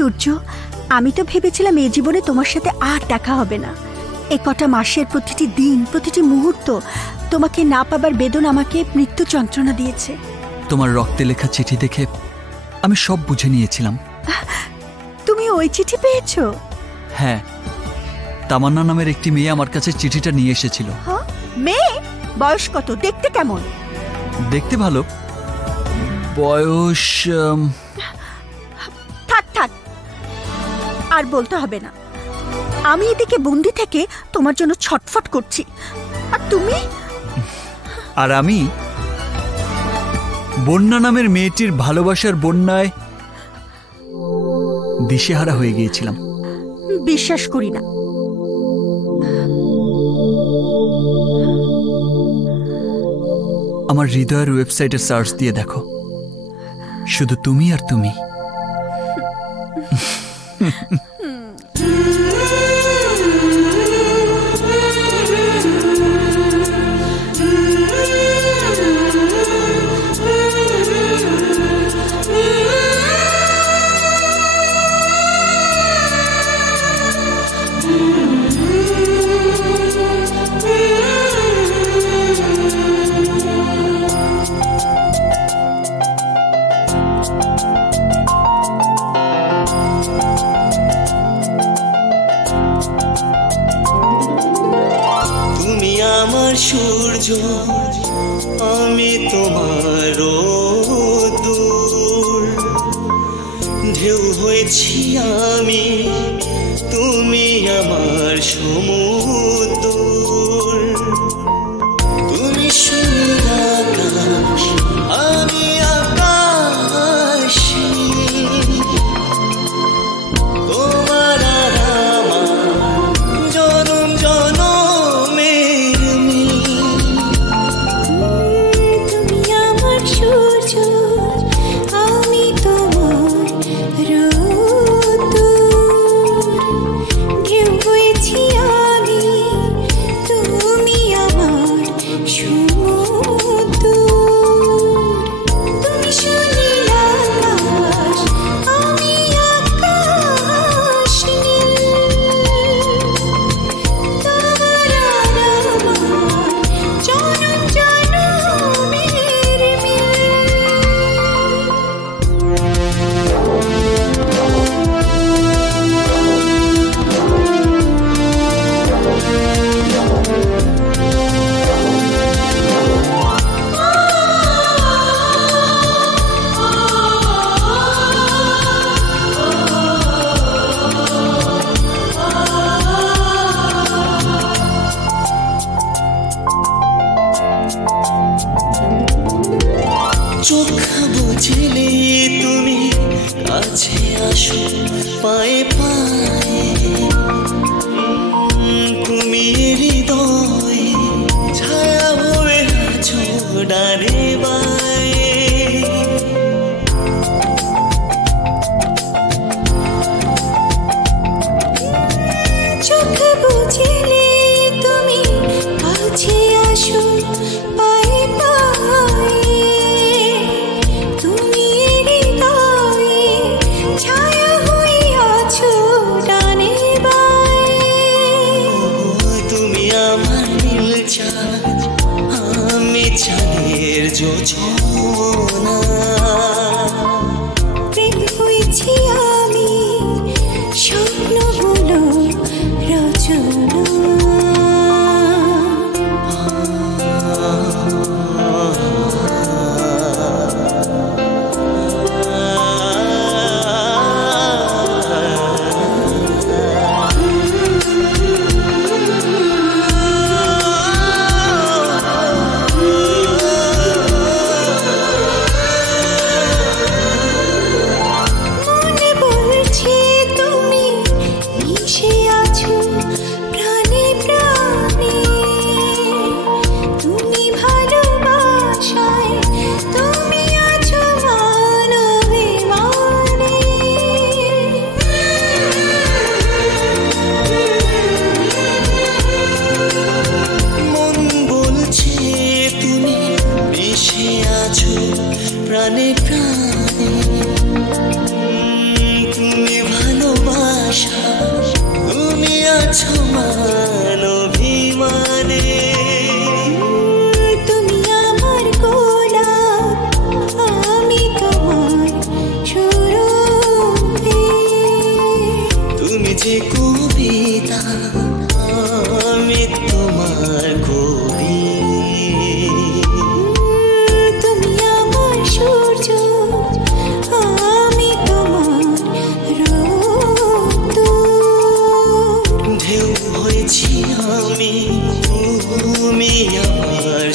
তুর্য, আমি তো ভেবেছিলাম এই জীবনে তোমার সাথে আর দেখা হবে না। এ কটা মাসের প্রতিটি দিন, প্রতিটি মুহূর্ত তোমাকে না পাবার বেদনা আমাকে মৃত্যু যন্ত্রণা দিয়েছে। তোমার রক্তে লেখা চিঠি দেখে আমি সব বুঝে নিয়েছিলাম। তুমি ওই চিঠি পেয়েছো? হ্যাঁ, তামান্না নামের একটি মেয়ে আমার কাছে চিঠিটা নিয়ে এসেছিল। হ্যাঁ, মেয়ে? বয়স কত? দেখতে কেমন? দেখতে ভালো, বয়স থাক থাক, আর বলতে হবে না। আমি এদিকে বন্দি থেকে তোমার জন্য ছটফট করছি, আর তুমি? আর আমি বন্যা নামের মেয়েটির ভালোবাসার বন্যায় দিশেহারা হয়ে গিয়েছিলাম। বিশ্বাস করি না। আমার হৃদয়ের ওয়েবসাইটে সার্চ দিয়ে দেখো, শুধু তুমি আর তুমি। সূর্য আমি তোমার রোদ্দুর, ঢেউ হয়েছি আমি, তুমি আমার সমুদ্র। তুমি শূন্য আকাশ, আমি আকাশ, তোমার আর আমার জনম জনমের মিল। তুমি আমার সূর্য, আমি তোমার রোদ্দুর, ঢেউ হয়েছি আমি, তুমি আমার সমুদ্র। তুমি সুনীল আকাশ, আমি আকাশ নীল, তোমার আর আমার জনম জনমের মিল। চোখ বুঝলে তুমি কাছে আসো পায়ে পায়ে, তুমি হৃদয়ে ছায়া হয়ে আছো ডানে বায়ে। চোখ বুঝলে তুমি কাছে আসো পায়ে পায়ে, তুমি হৃদয়ে ছায়া হয়ে আছো ডানে বায়ে। তুমি আমার নীল চাঁদ, আমি চাঁদের জোছনা, প্রেম হয়েছি আমি, স্বপ্নগুলো রচনা।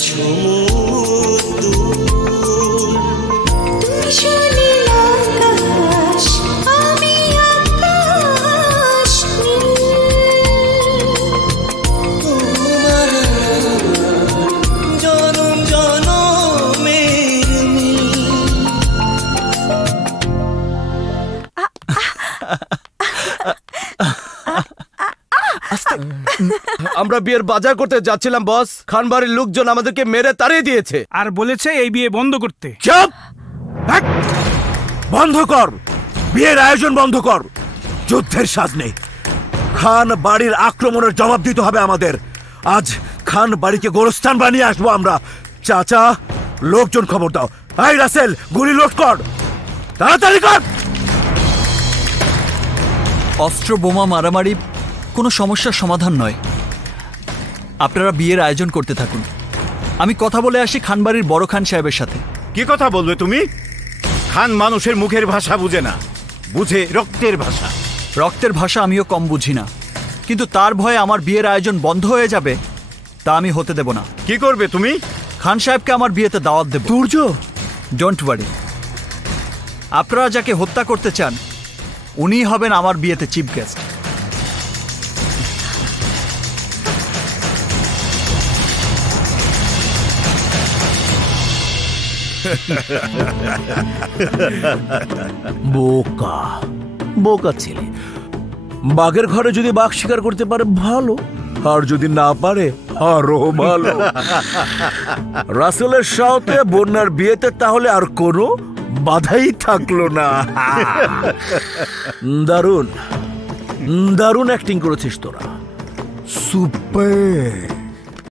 সমুদ্র তুমি সুনীল আকাশ, আমি আকাশ নীল। তোমার জনম জনমের মিল। আমরা বিয়ের বাজার করতে যাচ্ছিলাম বস, খানবাড়ির লোকজন আমাদেরকে মেরে তাড়িয়ে দিয়েছে। আর বলেছে এই বিয়ে বন্ধ করতে। চুপ! হ্যাট! বন্ধ কর, বিয়ের আয়োজন বন্ধ কর। যুদ্ধের সাজ নেই, খান বাড়ির আক্রমণের জবাব দিতে হবে আমাদের। আজ খান বাড়িকে গোরস্থান বানিয়ে আসবো আমরা। চাচা, লোকজন খবর দাও। এই রাসেল, গুলি লোড কর, তাড়াতাড়ি কর। অস্ত্র বোমা মারামারি কোনো সমস্যার সমাধান নয়। আপনারা বিয়ের আয়োজন করতে থাকুন, আমি কথা বলে আসি খানবাড়ির বড় খান সাহেবের সাথে। কি কথা বলবে তুমি? খান মানুষের মুখের ভাষা বুঝে না, বুঝে রক্তের ভাষা। রক্তের ভাষা আমিও কম বুঝি না, কিন্তু তার ভয়ে আমার বিয়ের আয়োজন বন্ধ হয়ে যাবে তা আমি হতে দেব না। কি করবে তুমি? খান সাহেবকে আমার বিয়েতে দাওয়াত দেব। সূর্য, ডোন্ট ওয়ারি, আপনারা যাকে হত্যা করতে চান উনিই হবেন আমার বিয়েতে চিফ গেস্ট। বোকা বোকা ছেলে। বাঘের ঘরে যদি বাঘ শিকার করতে পারে ভালো, আর যদি না পারে আরো ভালো। রাসেলের সাথে বন্যার বিয়েতে তাহলে আর কোনো বাধাই থাকলো না। দারুণ দারুণ অ্যাক্টিং করেছিস তোরা, সুপার।